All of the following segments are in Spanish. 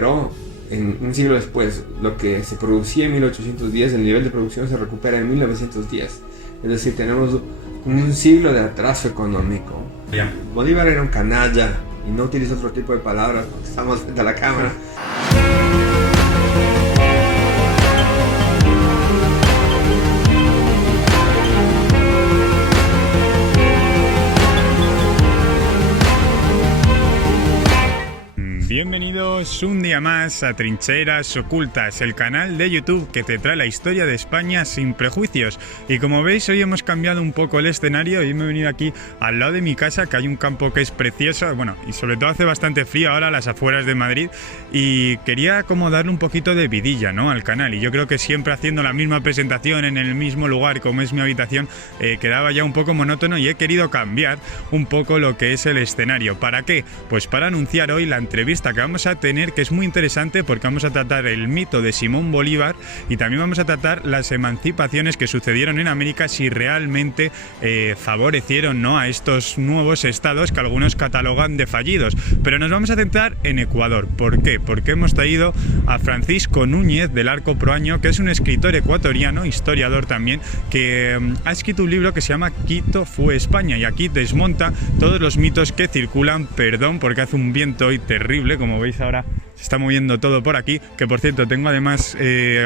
recuperó en un siglo después. Lo que se producía en 1810, el nivel de producción se recupera en 1910. Es decir, tenemos un siglo de atraso económico. Ya. Bolívar era un canalla, y no utilizo otro tipo de palabras porque estamos frente a la cámara. Bienvenidos un día más a Trincheras Ocultas, el canal de YouTube que te trae la historia de España sin prejuicios. Y como veis, hoy hemos cambiado un poco el escenario y me he venido aquí al lado de mi casa, que hay un campo que es precioso, bueno, y sobre todo hace bastante frío ahora a las afueras de Madrid, y quería como darle un poquito de vidilla, ¿no?, al canal. Y yo creo que siempre haciendo la misma presentación en el mismo lugar como es mi habitación, quedaba ya un poco monótono, y he querido cambiar un poco lo que es el escenario. ¿Para qué? Pues para anunciar hoy la entrevista que vamos a tener, que es muy interesante porque vamos a tratar el mito de Simón Bolívar y también vamos a tratar las emancipaciones que sucedieron en América, si realmente favorecieron, ¿no?, a estos nuevos estados que algunos catalogan de fallidos. Pero nos vamos a centrar en Ecuador. ¿Por qué? Porque hemos traído a Francisco Núñez del Arco Proaño, que es un escritor ecuatoriano, historiador también, que ha escrito un libro que se llama Quito fue España, y aquí desmonta todos los mitos que circulan. Perdón porque hace un viento hoy terrible, como veis ahora se está moviendo todo por aquí, que por cierto tengo además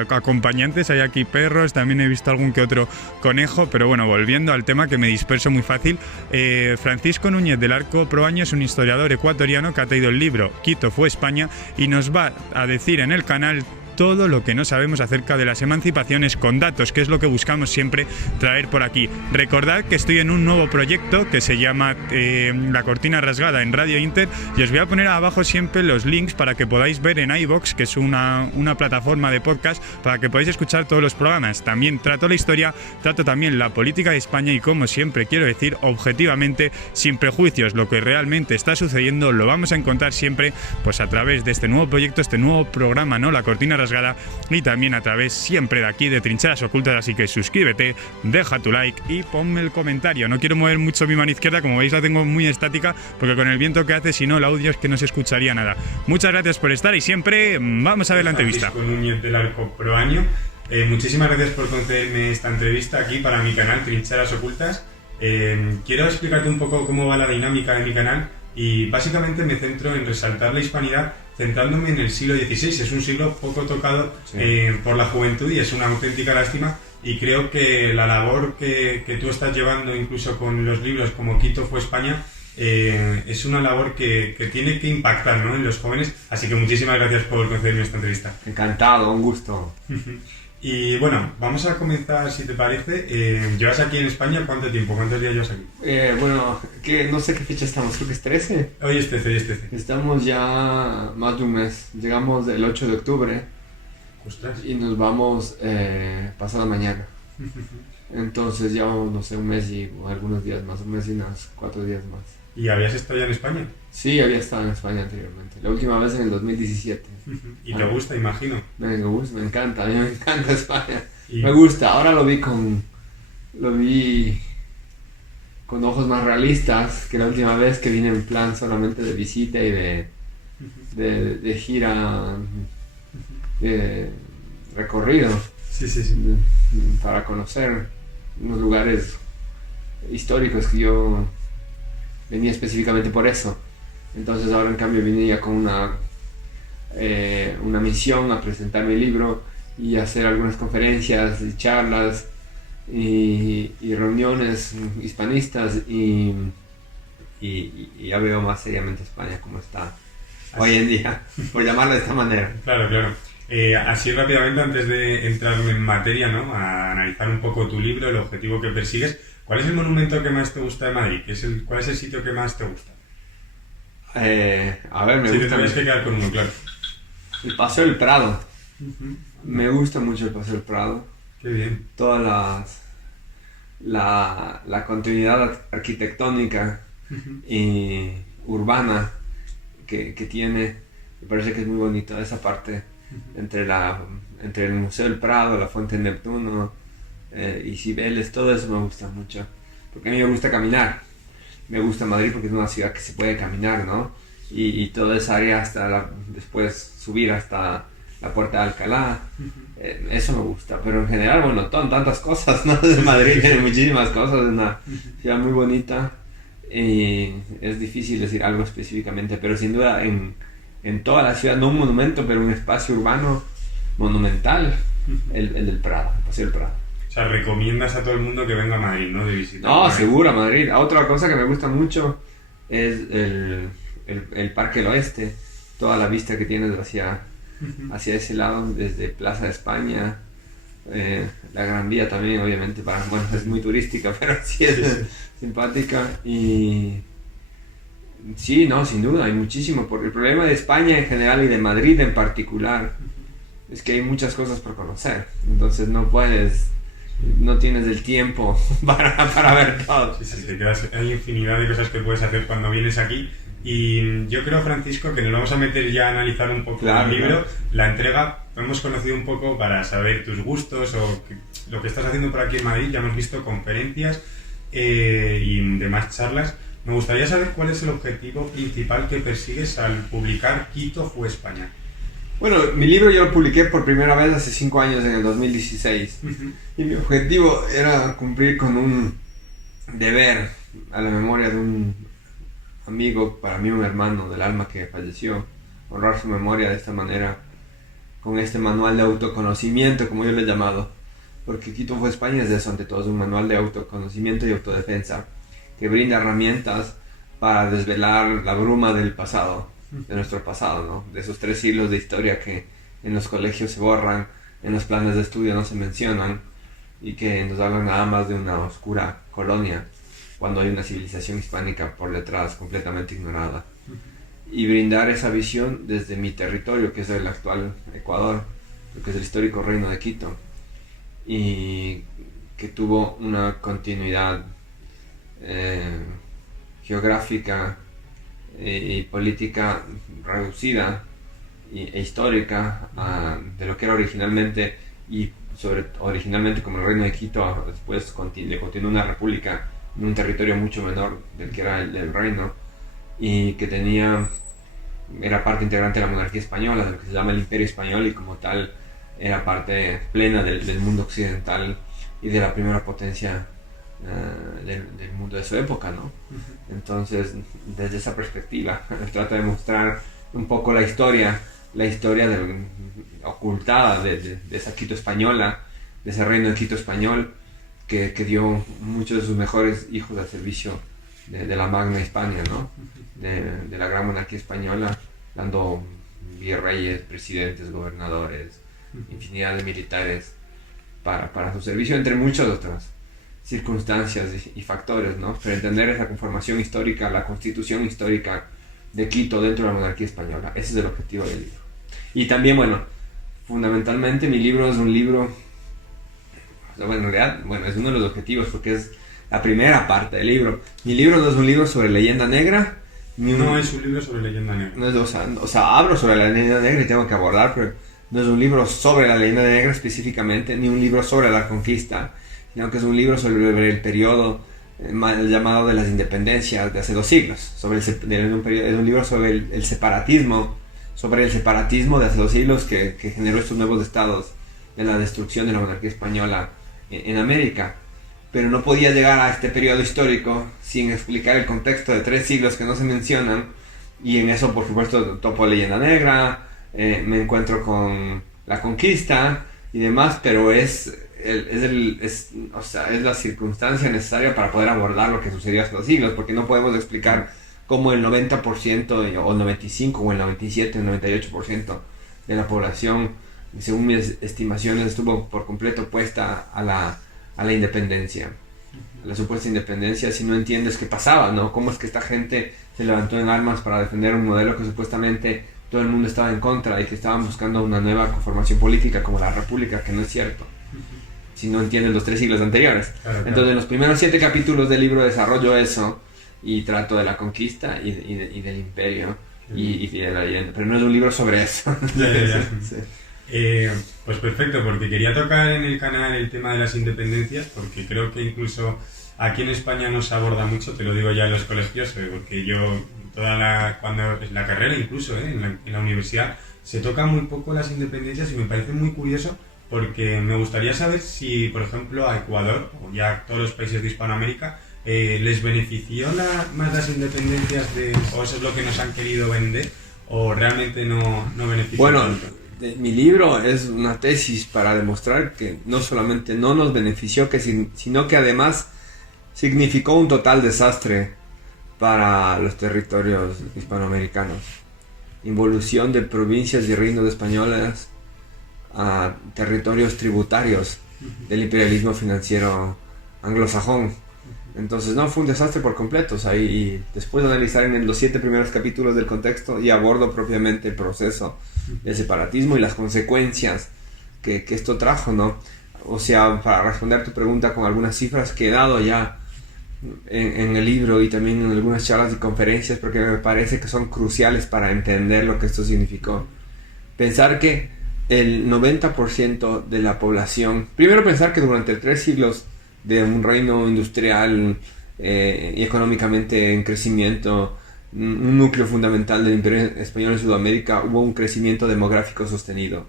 acompañantes, hay aquí perros, también he visto algún que otro conejo, pero bueno, volviendo al tema que me disperso muy fácil. Francisco Núñez del Arco Proaño es un historiador ecuatoriano que ha traído el libro Quito fue España y nos va a decir en el canal todo lo que no sabemos acerca de las emancipaciones con datos, que es lo que buscamos siempre traer por aquí. Recordad que estoy en un nuevo proyecto que se llama La Cortina Rasgada en Radio Inter, y os voy a poner abajo siempre los links para que podáis ver en iVoox, que es una plataforma de podcast, para que podáis escuchar todos los programas. También trato la historia, trato también la política de España y, como siempre quiero decir, objetivamente, sin prejuicios. Lo que realmente está sucediendo lo vamos a encontrar siempre pues a través de este nuevo proyecto, este nuevo programa, ¿no?, La Cortina Rasgada, y también a través siempre de aquí de Trincheras Ocultas. Así que suscríbete, deja tu like y ponme el comentario. No quiero mover mucho mi mano izquierda, como veis la tengo muy estática porque con el viento que hace, si no, el audio es que no se escucharía nada. Muchas gracias por estar y siempre vamos a ver la entrevista. Francisco Núñez del Arco Proaño, muchísimas gracias por concederme esta entrevista aquí para mi canal Trincheras Ocultas. Quiero explicarte un poco cómo va la dinámica de mi canal, y básicamente me centro en resaltar la hispanidad centrándome en el siglo XVI. Es un siglo poco tocado por la juventud y es una auténtica lástima, y creo que la labor que tú estás llevando incluso con los libros como Quito fue España es una labor que tiene que impactar, ¿no?, en los jóvenes. Así que muchísimas gracias por concederme esta entrevista. Encantado, un gusto. Y bueno, vamos a comenzar, si te parece. ¿Llevas aquí en España cuánto tiempo? ¿Cuántos días llevas aquí? Bueno, no sé qué fecha estamos, creo que es 13. Hoy es 13, hoy es 13. Estamos ya más de un mes. Llegamos el 8 de octubre. Ostras. Y nos vamos pasado mañana. Entonces llevamos, no sé, un mes y algunos días más, un mes y unos 4 días más. ¿Y habías estado ya en España? Sí, había estado en España anteriormente. La última vez en el 2017. ¿Y te gusta, imagino? Me gusta, me encanta, a mí me encanta España. ¿Y? Me gusta, ahora lo vi con ojos más realistas que la última vez que vine en plan solamente de visita y de gira, de recorrido. Sí. Para conocer unos lugares históricos que yo venía específicamente por eso. Entonces ahora en cambio vine ya con una misión a presentar mi libro y hacer algunas conferencias y charlas y reuniones hispanistas, y ya veo más seriamente España como está hoy en día, por llamarlo de esta manera. Claro. Así rápidamente, antes de entrar en materia, ¿no?, a analizar un poco tu libro, el objetivo que persigues, ¿cuál es el monumento que más te gusta de Madrid? ¿Cuál es el sitio que más te gusta? A ver, me Si gusta. te tienes que quedar con uno, claro. El Paseo del Prado. Me gusta mucho el Paseo del Prado. Qué bien. Toda la continuidad arquitectónica y urbana que tiene, me parece que es muy bonito esa parte entre el Museo del Prado, la Fuente de Neptuno y Cibeles. Todo eso me gusta mucho porque a mí me gusta caminar. Me gusta Madrid porque es una ciudad que se puede caminar, ¿no? y toda esa área hasta después subir hasta la Puerta de Alcalá. Eso me gusta, pero en general, bueno, tantas cosas, ¿no? De Madrid tiene muchísimas cosas, es una ciudad muy bonita y es difícil decir algo específicamente, pero sin duda en toda la ciudad, no un monumento, pero un espacio urbano monumental, el del Prado, el Paseo del Prado. O sea, recomiendas a todo el mundo que venga a Madrid, ¿no? De visita. No, seguro, a Madrid. Otra cosa que me gusta mucho es el Parque del Oeste, toda la vista que tienes hacia ese lado, desde Plaza de España, la Gran Vía también, obviamente, bueno, es muy turística, pero sí es simpática. Y sí, no, sin duda, hay muchísimo. Porque el problema de España en general y de Madrid en particular es que hay muchas cosas por conocer, entonces no tienes el tiempo para ver todo. Sí, hay infinidad de cosas que puedes hacer cuando vienes aquí. Y yo creo, Francisco, que nos vamos a meter ya a analizar un poco el libro. Claro. La entrega, hemos conocido un poco para saber tus gustos o lo que estás haciendo por aquí en Madrid. Ya hemos visto conferencias y demás charlas. Me gustaría saber cuál es el objetivo principal que persigues al publicar Quito fue España. Bueno, mi libro yo lo publiqué por primera vez hace 5 años, en el 2016. Y mi objetivo era cumplir con un deber a la memoria de un amigo, para mí un hermano del alma que falleció, honrar su memoria de esta manera, con este manual de autoconocimiento, como yo le he llamado, porque Quito fue España es eso, ante todo, es un manual de autoconocimiento y autodefensa, que brinda herramientas para desvelar la bruma del pasado, de nuestro pasado, ¿no? De esos 3 siglos de historia que en los colegios se borran, en los planes de estudio no se mencionan, y que nos hablan nada más de una oscura colonia, cuando hay una civilización hispánica por detrás completamente ignorada, y brindar esa visión desde mi territorio, que es el actual Ecuador, lo que es el histórico Reino de Quito, y que tuvo una continuidad geográfica y política reducida e histórica de lo que era originalmente, y originalmente como el Reino de Quito, después le continuó una república en un territorio mucho menor del que era el reino, y que era parte integrante de la monarquía española, de lo que se llama el Imperio Español, y como tal era parte plena del mundo occidental y de la primera potencia del mundo de su época, ¿no? Entonces, desde esa perspectiva, trata de mostrar un poco la historia ocultada de esa Quito española, de ese reino de Quito español, que dio muchos de sus mejores hijos al servicio de la Magna Hispania, ¿no? De la gran monarquía española, dando virreyes, presidentes, gobernadores, infinidad de militares para su servicio, entre muchas otras circunstancias y factores, ¿no? Para entender esa conformación histórica, la constitución histórica de Quito dentro de la monarquía española. Ese es el objetivo del libro. Y también, bueno, fundamentalmente mi libro es un libro, bueno, en realidad, es uno de los objetivos porque es la primera parte del libro. Mi libro no es un libro sobre leyenda negra. No es un libro sobre leyenda negra. No es, o sea, hablo sobre la leyenda negra y tengo que abordar, pero no es un libro sobre la leyenda negra específicamente, ni un libro sobre la conquista, sino que es un libro sobre el periodo llamado de las independencias de hace 2 siglos. Es un libro sobre el separatismo, de hace 2 siglos que generó estos nuevos estados en la destrucción de la monarquía española en América. Pero no podía llegar a este periodo histórico sin explicar el contexto de 3 siglos que no se mencionan, y en eso, por supuesto, topo leyenda negra, me encuentro con la conquista y demás, pero es la circunstancia necesaria para poder abordar lo que sucedió hace 2 siglos, porque no podemos explicar cómo el 90% o el 95% o el 97% o el 98% de la población, según mis estimaciones, estuvo por completo opuesta a la independencia, a la supuesta independencia, si no entiendes qué pasaba, ¿no? Cómo es que esta gente se levantó en armas para defender un modelo que supuestamente todo el mundo estaba en contra, y que estaban buscando una nueva conformación política como la república, que no es cierto si no entiendes los 3 siglos anteriores. Claro. Entonces, en los primeros 7 capítulos del libro desarrollo eso y trato de la conquista y del imperio y de la leyenda, pero no es un libro sobre eso. Sí. Pues perfecto, porque quería tocar en el canal el tema de las independencias, porque creo que incluso Aquí en España no se aborda mucho, te lo digo ya en los colegios, porque yo, cuando en la carrera incluso, en la universidad, se tocan muy poco las independencias y me parece muy curioso porque me gustaría saber si, por ejemplo, a Ecuador o ya a todos los países de Hispanoamérica les benefició más las independencias o eso es lo que nos han querido vender o realmente no benefició Bueno, tanto. mi libro es una tesis para demostrar que no solamente no nos benefició, sino que además significó un total desastre para los territorios hispanoamericanos. Involución de provincias y reinos españoles a territorios tributarios del imperialismo financiero anglosajón. Entonces no, fue un desastre por completo. O sea, y después de analizar en los 7 primeros capítulos del contexto y abordo propiamente el proceso del separatismo y las consecuencias que esto trajo, ¿no? O sea, para responder tu pregunta con algunas cifras que he dado ya en el libro y también en algunas charlas y conferencias, porque me parece que son cruciales para entender lo que esto significó. Pensar que el 90% de la población, primero pensar que durante 3 siglos de un reino industrial y económicamente en crecimiento, un núcleo fundamental del Imperio Español en Sudamérica, hubo un crecimiento demográfico sostenido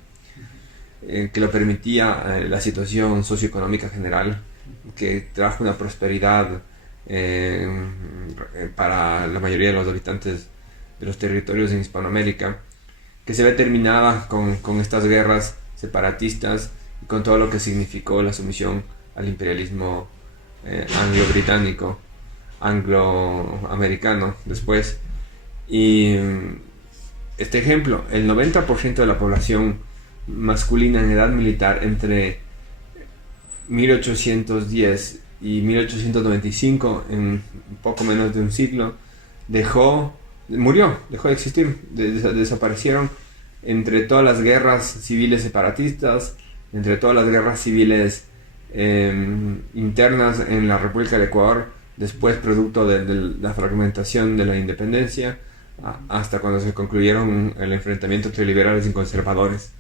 que lo permitía la situación socioeconómica general, que trajo una prosperidad para la mayoría de los habitantes de los territorios en Hispanoamérica, que se ve terminada con estas guerras separatistas y con todo lo que significó la sumisión al imperialismo anglo-británico, anglo-americano después. Y este ejemplo, el 90% de la población masculina en edad militar entre 1810 y 1895, en poco menos de un siglo, dejó de existir, desaparecieron entre todas las guerras civiles separatistas, entre todas las guerras civiles internas en la República de Ecuador, después producto de la fragmentación de la independencia, hasta cuando se concluyeron el enfrentamiento entre liberales y conservadores.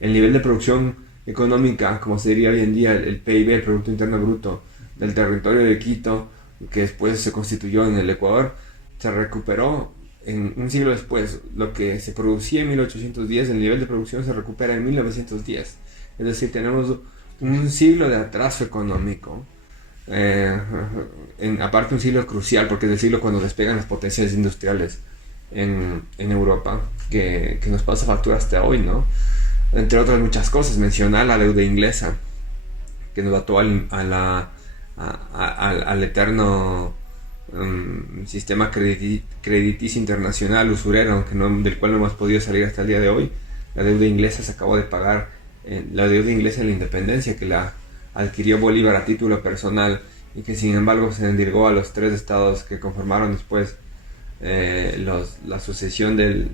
El nivel de producción económica, como se diría hoy en día, el PIB, el Producto Interno Bruto, del territorio de Quito, que después se constituyó en el Ecuador, se recuperó en un siglo después. Lo que se producía en 1810, el nivel de producción se recupera en 1910. Es decir, tenemos un siglo de atraso económico. Aparte un siglo crucial, porque es el siglo cuando despegan las potencias industriales en Europa, que nos pasa factura hasta hoy, ¿no? Entre otras muchas cosas, mencionar la deuda inglesa, que nos ató al eterno sistema crediticio internacional usurero, aunque del cual no hemos podido salir hasta el día de hoy. La deuda inglesa se acabó de pagar, la deuda inglesa de la independencia, que la adquirió Bolívar a título personal y que sin embargo se endilgó a los 3 estados que conformaron después la sucesión de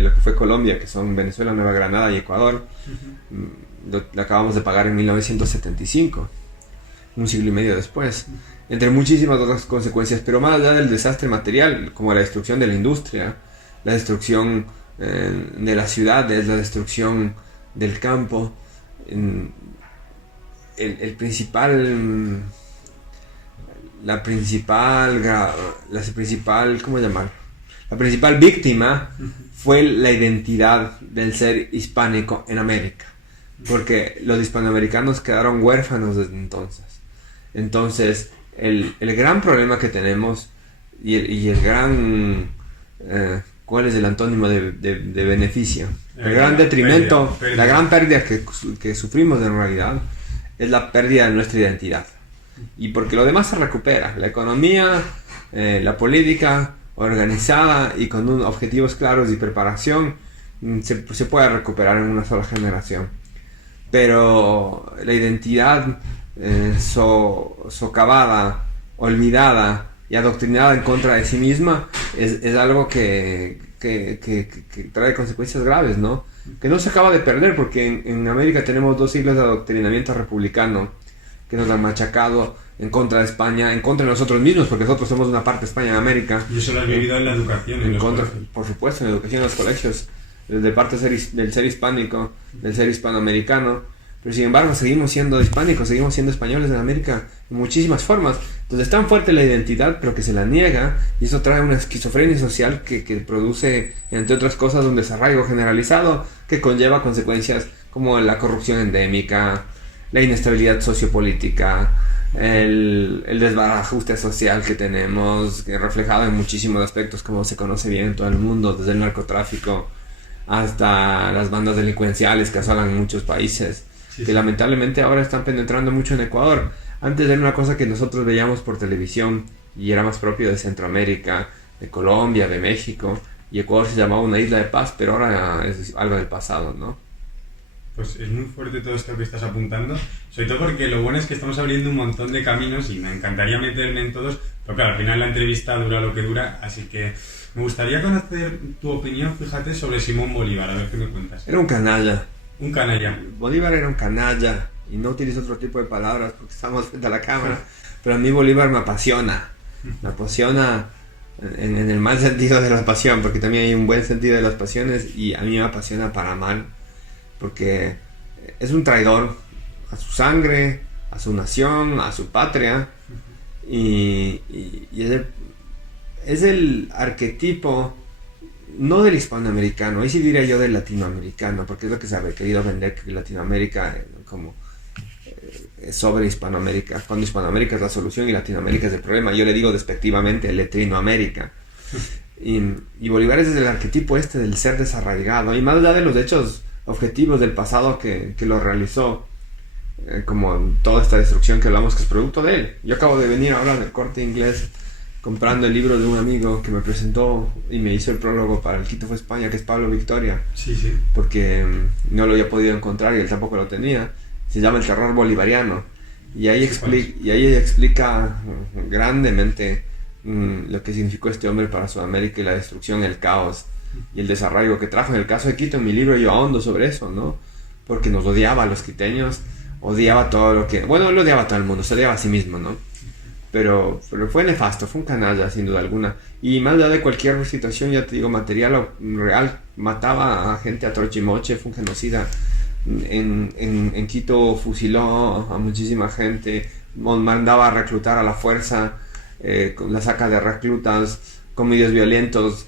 lo que fue Colombia, que son Venezuela, Nueva Granada y Ecuador. Lo acabamos de pagar en 1975, un siglo y medio después, entre muchísimas otras consecuencias. Pero más allá del desastre material, como la destrucción de la industria, la destrucción de las ciudades, la destrucción del campo, la principal víctima fue la identidad del ser hispánico en América, porque los hispanoamericanos quedaron huérfanos desde entonces. Entonces, el gran problema que tenemos y el gran... ¿cuál es el antónimo de beneficio? El gran detrimento, pérdida. La gran pérdida que sufrimos en realidad es la pérdida de nuestra identidad. Y porque lo demás se recupera, la economía, la política organizada y con objetivos claros y preparación, se puede recuperar en una sola generación. Pero la identidad socavada, olvidada y adoctrinada en contra de sí misma es algo que trae consecuencias graves, ¿no? Que no se acaba de perder, porque en América tenemos 2 siglos de adoctrinamiento republicano que nos han machacado en contra de España, en contra de nosotros mismos, porque nosotros somos una parte de España en América. Y eso lo has vivido en la educación, en los colegios. Por supuesto, en la educación, en los colegios, desde parte del ser hispánico, del ser hispanoamericano, pero sin embargo seguimos siendo hispánicos, seguimos siendo españoles en América en muchísimas formas. Entonces es tan fuerte la identidad, pero que se la niega, y eso trae una esquizofrenia social que produce, entre otras cosas, un desarraigo generalizado que conlleva consecuencias como la corrupción endémica, la inestabilidad sociopolítica, el desbarajuste social que tenemos, que reflejado en muchísimos aspectos, como se conoce bien en todo el mundo, desde el narcotráfico hasta las bandas delincuenciales que asolan muchos países, que lamentablemente ahora están penetrando mucho en Ecuador. Antes era una cosa que nosotros veíamos por televisión y era más propio de Centroamérica, de Colombia, de México, y Ecuador se llamaba una isla de paz, pero ahora es algo del pasado, ¿no? Pues es muy fuerte todo esto que estás apuntando, sobre todo porque lo bueno es que estamos abriendo un montón de caminos y me encantaría meterme en todos, pero claro, al final la entrevista dura lo que dura, así que me gustaría conocer tu opinión, fíjate, sobre Simón Bolívar, a ver qué me cuentas. Era un canalla. Un canalla. Bolívar era un canalla, y no utilizo otro tipo de palabras porque estamos frente a la cámara, pero a mí Bolívar me apasiona en el mal sentido de la pasión, porque también hay un buen sentido de las pasiones, y a mí me apasiona para mal, porque es un traidor a su sangre, a su nación, a su patria, y es el arquetipo no del hispanoamericano, ahí sí diría yo del latinoamericano, porque es lo que se ha querido vender, que Latinoamérica como sobre Hispanoamérica, cuando Hispanoamérica es la solución y Latinoamérica es el problema. Yo le digo despectivamente Letrinoamérica. Y Bolívar es el arquetipo del ser desarraigado, y más allá de los hechos objetivos del pasado que lo realizó, como toda esta destrucción que hablamos, que es producto de él. Yo acabo de venir ahora del Corte Inglés comprando el libro de un amigo que me presentó y me hizo el prólogo para el Quito fue España, que es Pablo Victoria, porque no lo había podido encontrar y él tampoco lo tenía. Se llama El terror bolivariano, y ahí explica grandemente lo que significó este hombre para Sudamérica, y la destrucción, el caos y el desarraigo que trajo. En el caso de Quito, en mi libro yo ahondo sobre eso, ¿no? Porque nos odiaba a los quiteños, odiaba todo lo que... Bueno, él odiaba a todo el mundo, se odiaba a sí mismo, ¿no? Pero fue nefasto, fue un canalla sin duda alguna, y más allá de cualquier situación, ya te digo, material o real, mataba a gente a trochimoche, fue un genocida. En Quito fusiló a muchísima gente, mandaba a reclutar a la fuerza, la saca de reclutas, con medios violentos,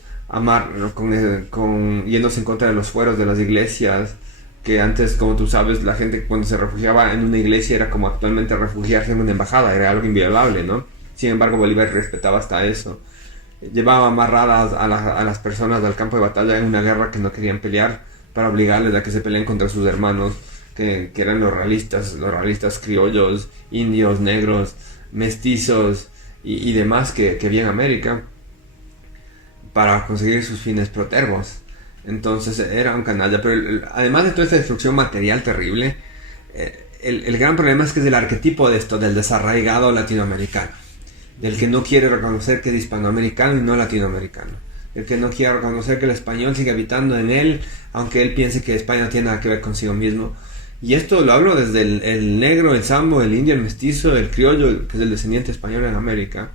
yéndose en contra de los fueros de las iglesias, que antes, como tú sabes, la gente cuando se refugiaba en una iglesia era como actualmente refugiarse en una embajada, era algo inviolable, ¿no? Sin embargo, Bolívar respetaba hasta eso. Llevaba amarradas a las personas al campo de batalla en una guerra que no querían pelear, para obligarles a que se peleen contra sus hermanos, que eran los realistas criollos, indios, negros, mestizos y demás que había en América, para conseguir sus fines protervos. Entonces era un canalla, pero además de toda esta destrucción material terrible, el gran problema es que es el arquetipo de esto, del desarraigado latinoamericano, del que no quiere reconocer que es hispanoamericano y no latinoamericano, el que no quiere reconocer que el español sigue habitando en él, aunque él piense que España no tiene nada que ver consigo mismo. Y esto lo hablo desde el negro, el sambo, el indio, el mestizo, el criollo, que es el descendiente español en América,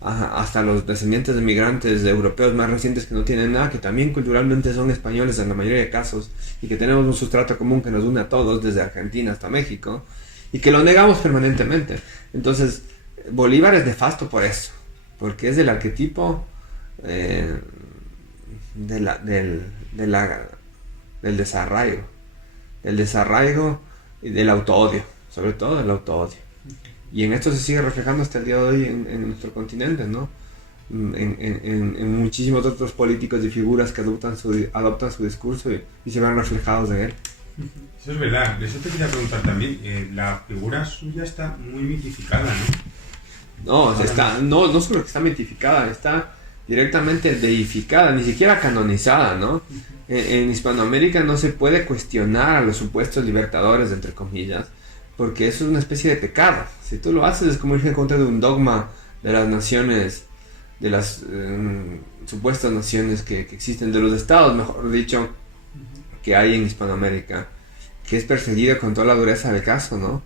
hasta los descendientes de migrantes europeos más recientes que no tienen nada, que también culturalmente son españoles en la mayoría de casos, y que tenemos un sustrato común que nos une a todos, desde Argentina hasta México, y que lo negamos permanentemente. Entonces, Bolívar es nefasto por eso, porque es el arquetipo del desarraigo y del autoodio, sobre todo del autoodio. Y en esto se sigue reflejando hasta el día de hoy en nuestro continente, ¿no? En muchísimos otros políticos y figuras que adoptan su discurso y se ven reflejados en él. Eso es verdad. Eso te quería preguntar también. La figura suya está muy mitificada, ¿no? No solo que está mitificada, está directamente deificada, ni siquiera canonizada, ¿no? En Hispanoamérica no se puede cuestionar a los supuestos libertadores, entre comillas, porque eso es una especie de pecado. Si tú lo haces, es como ir en contra de un dogma de las naciones, de las supuestas naciones que existen, de los estados, mejor dicho, que hay en Hispanoamérica, que es perseguida con toda la dureza del caso, ¿no?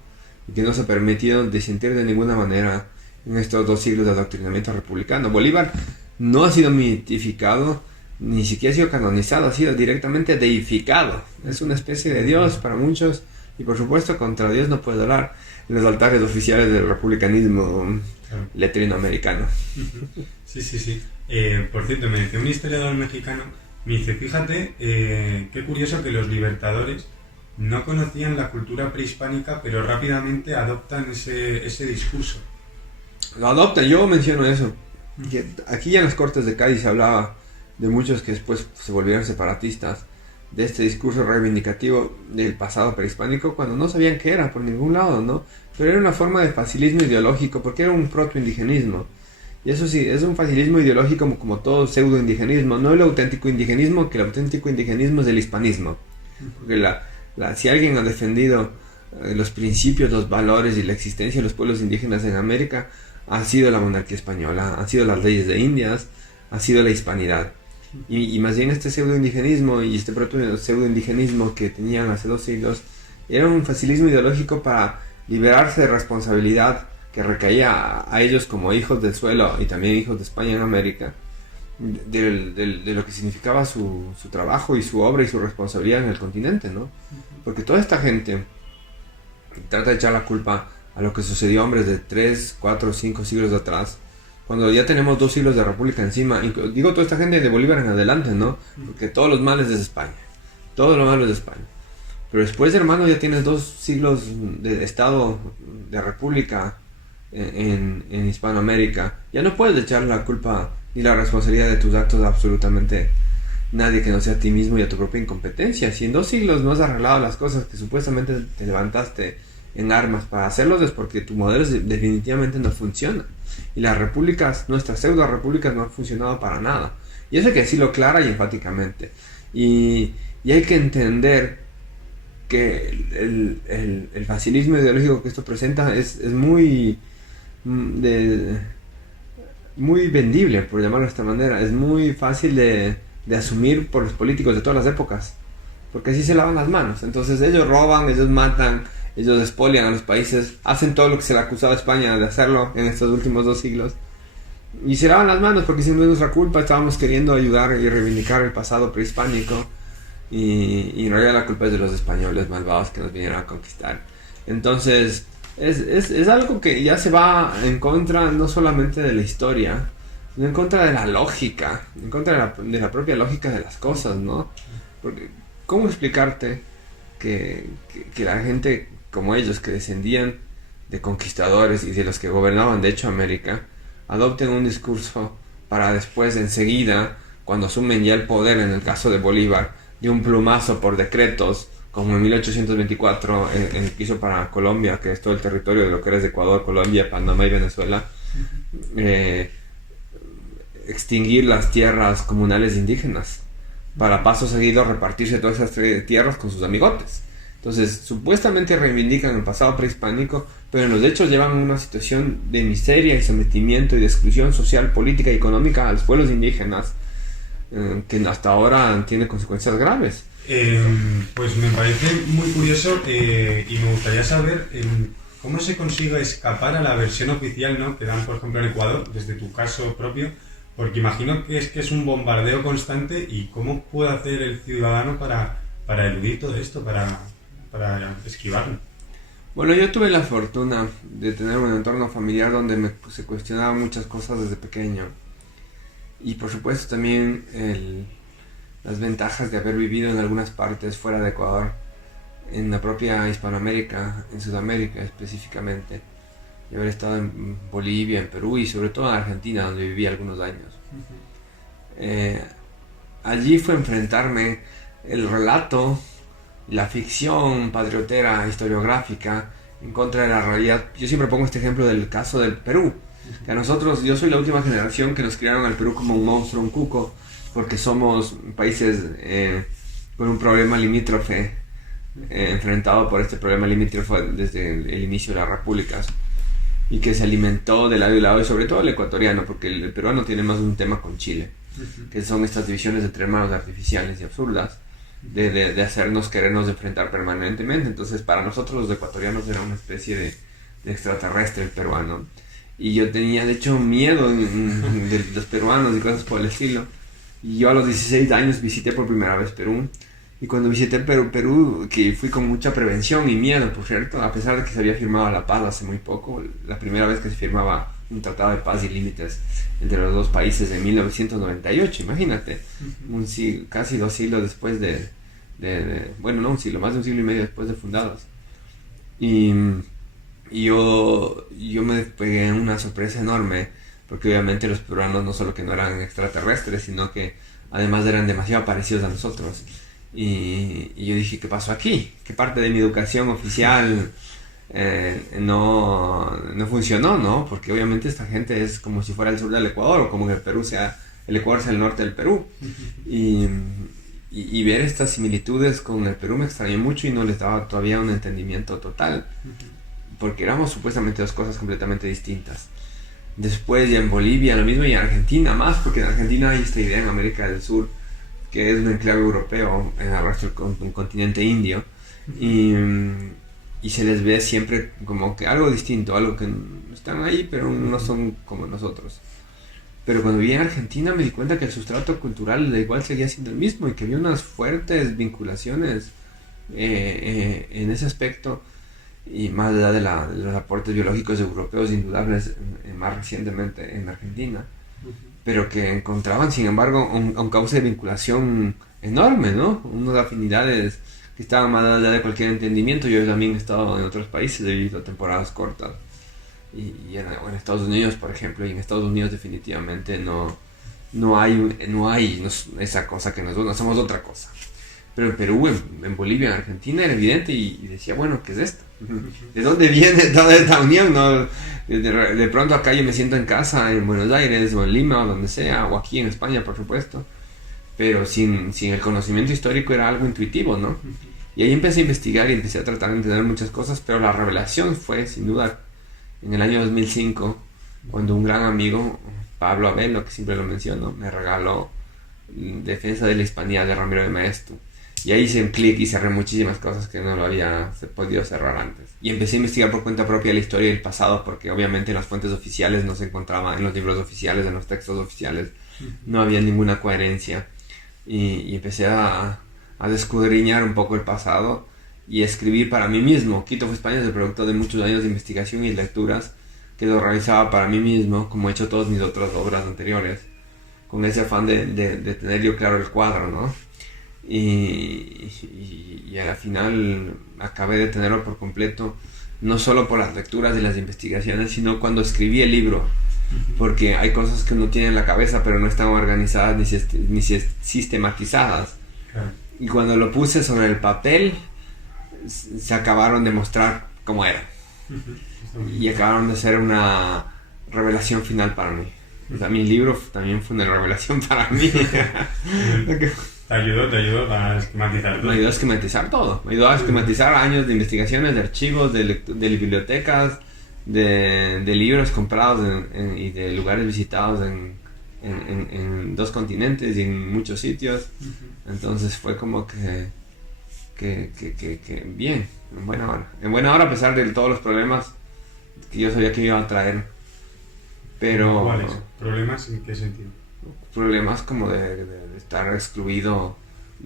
Y que no se ha permitido disentir de ninguna manera en estos 2 siglos de adoctrinamiento republicano. Bolívar no ha sido mitificado, ni siquiera ha sido canonizado, ha sido directamente deificado. Es una especie de Dios para muchos, Y por supuesto, contra Dios no puede orar en los altares oficiales del republicanismo latinoamericano. Sí, sí, sí. Por cierto, me decía un historiador mexicano, me dice, fíjate, qué curioso que los libertadores no conocían la cultura prehispánica, pero rápidamente adoptan ese discurso. Lo adoptan, yo menciono eso. Que aquí ya en las Cortes de Cádiz se hablaba de muchos que después se volvieron separatistas, de este discurso reivindicativo del pasado prehispánico, cuando no sabían qué era por ningún lado, ¿no? Pero era una forma de facilismo ideológico, porque era un protoindigenismo. Y eso sí, es un facilismo ideológico como todo pseudo-indigenismo, no el auténtico indigenismo, que el auténtico indigenismo es el hispanismo. Porque si alguien ha defendido los principios, los valores y la existencia de los pueblos indígenas en América, ha sido la monarquía española, han sido las leyes de Indias, ha sido la hispanidad. Y más bien este pseudo-indigenismo y este proto-pseudo-indigenismo que tenían hace 2 siglos era un facilismo ideológico para liberarse de responsabilidad que recaía a ellos como hijos del suelo y también hijos de España en América, de lo que significaba su trabajo y su obra y su responsabilidad en el continente, ¿no? Porque toda esta gente trata de echar la culpa a lo que sucedió a hombres de 3, 4, 5 siglos atrás, cuando ya tenemos 2 siglos de república encima. Digo toda esta gente de Bolívar en adelante, ¿no? Porque todos los males es de España, todo lo malo es de España. Pero después, hermano, ya tienes 2 siglos de estado de república en Hispanoamérica. Ya no puedes echar la culpa ni la responsabilidad de tus actos a absolutamente nadie que no sea a ti mismo y a tu propia incompetencia. Si en 2 siglos no has arreglado las cosas que supuestamente te levantaste en armas para hacerlos, es porque tu modelo definitivamente no funciona. Y las repúblicas, nuestras pseudo repúblicas, no han funcionado para nada. Y eso hay que decirlo clara y enfáticamente. Y hay que entender que el facilismo ideológico que esto presenta es muy muy vendible, por llamarlo de esta manera. Es muy fácil de asumir por los políticos de todas las épocas, porque así se lavan las manos. Entonces ellos roban, ellos matan, ellos expolian a los países, hacen todo lo que se le ha acusado a España de hacerlo en estos últimos 2 siglos, y se lavan las manos porque si no es nuestra culpa, estábamos queriendo ayudar y reivindicar el pasado prehispánico, y en realidad la culpa es de los españoles malvados que nos vinieron a conquistar. Entonces es algo que ya se va en contra no solamente de la historia, sino en contra de la lógica, en contra de la propia lógica de las cosas, ¿no? Porque ¿cómo explicarte que la gente como ellos, que descendían de conquistadores y de los que gobernaban de hecho América, adopten un discurso para después, enseguida, cuando asumen ya el poder, en el caso de Bolívar, de un plumazo por decretos, como en 1824 en el que hizo para Colombia, que es todo el territorio de lo que eres Ecuador, Colombia, Panamá y Venezuela, extinguir las tierras comunales indígenas, para paso seguido repartirse todas esas tierras con sus amigotes. Entonces, supuestamente reivindican el pasado prehispánico, pero en los hechos llevan una situación de miseria y sometimiento y de exclusión social, política y económica a los pueblos indígenas, que hasta ahora tiene consecuencias graves. Pues me parece muy curioso, y me gustaría saber cómo se consigue escapar a la versión oficial, ¿no?, que dan, por ejemplo, en Ecuador, desde tu caso propio, porque imagino que es un bombardeo constante, y cómo puede hacer el ciudadano para eludir todo esto, para esquivarlo. Bueno, yo tuve la fortuna de tener un entorno familiar donde se cuestionaban muchas cosas desde pequeño, y por supuesto también las ventajas de haber vivido en algunas partes fuera de Ecuador, en la propia Hispanoamérica, en Sudamérica específicamente, y haber estado en Bolivia, en Perú y sobre todo en Argentina, donde viví algunos años. Allí fue enfrentarme el relato, la ficción patriotera, historiográfica, en contra de la realidad. Yo siempre pongo este ejemplo del caso del Perú, que a nosotros, yo soy la última generación que nos criaron al Perú como un monstruo, un cuco, porque somos países con un problema limítrofe, enfrentado por este problema limítrofe desde el inicio de las repúblicas, y que se alimentó de lado y lado, y sobre todo el ecuatoriano, porque el peruano tiene más un tema con Chile, que son estas divisiones entre hermanos artificiales y absurdas, de hacernos querernos enfrentar permanentemente. Entonces para nosotros los ecuatorianos era una especie de extraterrestre el peruano, y yo tenía de hecho miedo de los peruanos y cosas por el estilo. Y yo a los 16 años visité por primera vez Perú, Y cuando visité Perú, que fui con mucha prevención y miedo, por cierto, a pesar de que se había firmado la paz hace muy poco, la primera vez que se firmaba un tratado de paz y límites entre los dos países en 1998, imagínate, casi 2 siglos después bueno, no un siglo, más de un siglo y medio después de fundados. Y yo me pegué una sorpresa enorme, porque obviamente los peruanos no solo que no eran extraterrestres, sino que además eran demasiado parecidos a nosotros. Y yo dije, ¿qué pasó aquí? ¿Qué parte de mi educación oficial no funcionó, ¿no? Porque obviamente esta gente es como si fuera el sur del Ecuador, o como que el Ecuador sea el norte del Perú. Y ver estas similitudes con el Perú me extrañó mucho y no les daba todavía un entendimiento total, porque éramos supuestamente dos cosas completamente distintas. Después ya en Bolivia lo mismo, y en Argentina más, porque en Argentina hay esta idea en América del Sur que es un enclave europeo en el resto del continente indio, y se les ve siempre como que algo distinto, algo que están ahí pero no son como nosotros. Pero cuando viví en Argentina me di cuenta que el sustrato cultural da igual seguía siendo el mismo, y que había unas fuertes vinculaciones en ese aspecto, y más allá de los aportes biológicos europeos indudables más recientemente en Argentina, pero que encontraban sin embargo un cauce de vinculación enorme, ¿no? Unas afinidades que estaban más allá de cualquier entendimiento. Yo también he estado en otros países, he vivido temporadas cortas, y en Estados Unidos, por ejemplo, y en Estados Unidos definitivamente no hay esa cosa que nosotros no somos otra cosa. Pero en Perú, en Bolivia, en Argentina era evidente, y decía, bueno, ¿qué es esto? ¿De dónde viene toda esta unión? ¿No? De pronto acá yo me siento en casa, en Buenos Aires, o en Lima, o donde sea, o aquí en España, por supuesto, pero sin el conocimiento histórico era algo intuitivo, ¿no? Y ahí empecé a investigar y empecé a tratar de entender muchas cosas, pero la revelación fue, sin duda, en el año 2005, cuando un gran amigo, Pablo Abelo, que siempre lo menciono, me regaló Defensa de la Hispanidad de Ramiro de Maeztu. Y ahí hice un clic y cerré muchísimas cosas que no lo había podido cerrar antes. Y empecé a investigar por cuenta propia la historia del pasado, porque obviamente en las fuentes oficiales no se encontraba, en los libros oficiales, en los textos oficiales, no había ninguna coherencia. Y empecé a descudriñar un poco el pasado y escribir para mí mismo. Quito fue España es el producto de muchos años de investigación y lecturas que lo realizaba para mí mismo, como he hecho todas mis otras obras anteriores, con ese afán de tener yo claro el cuadro, ¿no? Y al final acabé de tenerlo por completo, no solo por las lecturas y las investigaciones, sino cuando escribí el libro, porque hay cosas que uno tiene en la cabeza pero no están organizadas ni sistematizadas. Claro. Y cuando lo puse sobre el papel se acabaron de mostrar cómo era, y acabaron de ser una revelación final para mí. O sea, mi libro también fue una revelación para mí. Te ayudó a esquematizar todo. Me ayudó a esquematizar todo. Me ayudó a esquematizar años de investigaciones, de archivos, de bibliotecas, de libros comprados y de lugares visitados en 2 continentes y en muchos sitios. Entonces fue como que bien, en buena hora. En buena hora, a pesar de todos los problemas que yo sabía que me iba a traer. Pero, ¿cuáles? ¿Problemas en qué sentido? Problemas como de estar excluido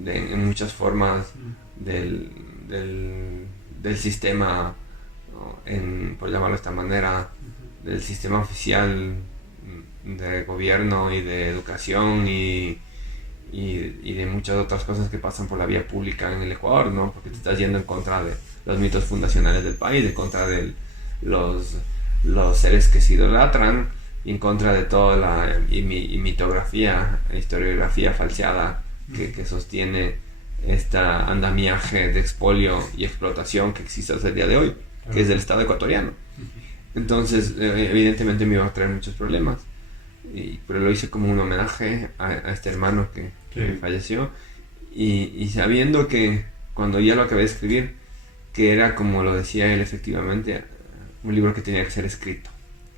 en muchas formas del sistema, por llamarlo de esta manera, del sistema oficial de gobierno y de educación y de muchas otras cosas que pasan por la vía pública en el Ecuador, ¿no? Porque te estás yendo en contra de los mitos fundacionales del país, en contra de los seres que se idolatran, y en contra de toda la mitografía, historiografía falseada que sostiene esta andamiaje de expolio y explotación que existe hasta el día de hoy, que es del Estado ecuatoriano. Entonces, evidentemente me iba a traer muchos problemas, pero lo hice como un homenaje a este hermano que falleció, y sabiendo que cuando ya lo acabé de escribir, que era, como lo decía él, efectivamente un libro que tenía que ser escrito,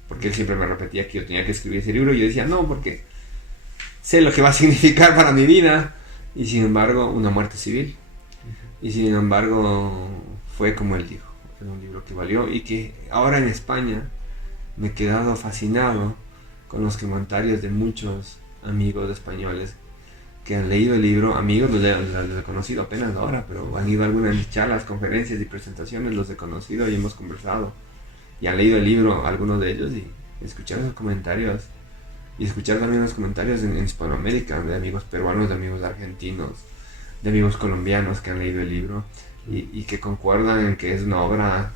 porque él siempre me repetía que yo tenía que escribir ese libro, y yo decía no, porque sé lo que va a significar para mi vida, y sin embargo una muerte civil, y sin embargo fue como él dijo, era un libro que valió, y que ahora en España me he quedado fascinado con los comentarios de muchos amigos españoles que han leído el libro, amigos, los he conocido apenas ahora, pero han ido a algunas charlas, conferencias y presentaciones, los he conocido y hemos conversado. Y han leído el libro, algunos de ellos, y escuchar esos comentarios. Y escuchar también los comentarios en Hispanoamérica, de amigos peruanos, de amigos argentinos, de amigos colombianos que han leído el libro y que concuerdan en que es una obra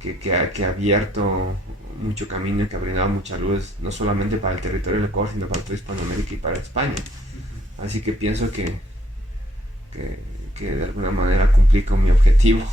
que ha abierto mucho camino y que ha brindado mucha luz, no solamente para el territorio del Ecuador, sino para toda Hispanoamérica y para España. Así que pienso que de alguna manera cumplí con mi objetivo.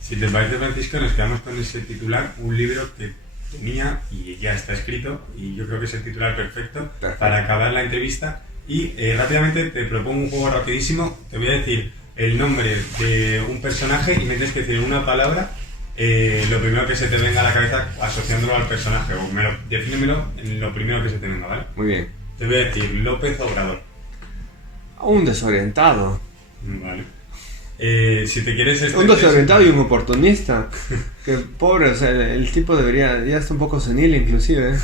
Si te parece, Francisco, nos quedamos con ese titular, un libro que tenía y ya está escrito, y yo creo que es el titular perfecto para acabar la entrevista. Y rápidamente te propongo un juego rapidísimo. Te voy a decir el nombre de un personaje y me tienes que decir una palabra, lo primero que se te venga a la cabeza asociándolo al personaje, o defínemelo en lo primero que se te venga, ¿vale? Muy bien. Te voy a decir López Obrador. Un desorientado. Vale. Si te quieres... Un desorientado y un oportunista. Que pobre, o sea, el tipo ya está un poco senil inclusive.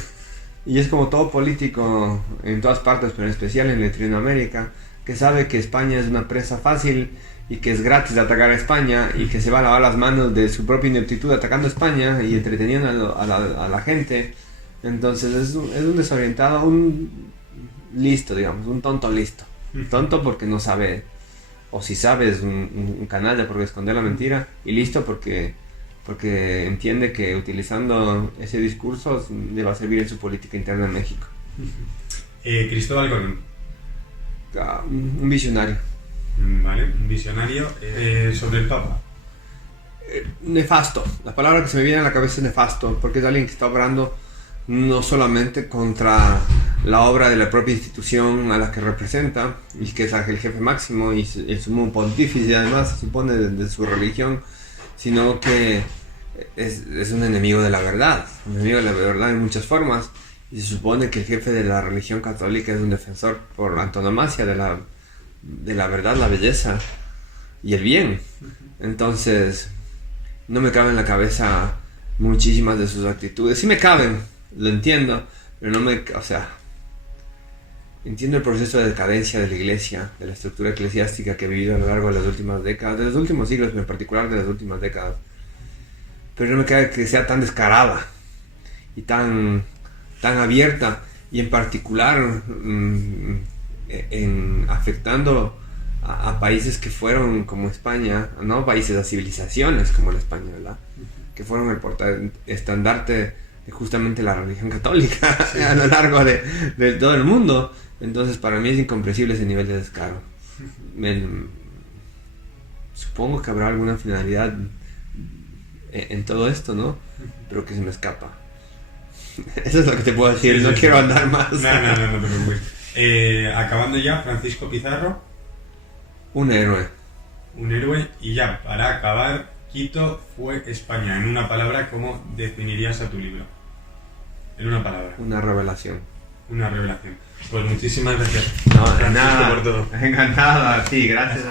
Y es como todo político en todas partes, pero en especial en Latinoamérica, que sabe que España es una presa fácil y que es gratis atacar a España y que se va a lavar las manos de su propia ineptitud atacando a España y entreteniendo a la gente. Entonces es un desorientado, un listo, digamos, un tonto listo. Tonto porque no sabe, o si sabe es un canalla porque esconde la mentira, y listo porque entiende que utilizando ese discurso le va a servir en su política interna en México. Cristóbal Colón. Un visionario. Vale, un visionario. Sobre el Papa. Nefasto. La palabra que se me viene a la cabeza es nefasto, porque es alguien que está obrando no solamente contra la obra de la propia institución a la que representa, y que es el jefe máximo y el sumo pontífice, además se supone de su religión, sino que es un enemigo de la verdad, un enemigo de la verdad en muchas formas, y se supone que el jefe de la religión católica es un defensor por antonomasia de la verdad, la belleza y el bien. Entonces no me caben en la cabeza muchísimas de sus actitudes. Sí me caben, lo entiendo, pero entiendo el proceso de decadencia de la iglesia, de la estructura eclesiástica que ha vivido a lo largo de las últimas décadas, de los últimos siglos, pero en particular de las últimas décadas. Pero no me cabe que sea tan descarada y tan abierta, y en particular afectando a países que fueron como España, no países, a civilizaciones como la España, ¿verdad? Que fueron el estandarte de justamente la religión católica a lo largo de todo el mundo. Entonces para mí es incomprensible ese nivel de descaro. Supongo que habrá alguna finalidad en todo esto, ¿no? Pero que se me escapa. Eso es lo que te puedo decir, no quiero andar más. No te preocupes. Acabando ya, Francisco Pizarro. Un héroe. Un héroe. Y ya, para acabar, Quito fue España. En una palabra, ¿cómo definirías a tu libro? En una palabra. Una revelación. Una revelación. Pues muchísimas gracias. No, nada. Por todo. Encantado, sí, gracias.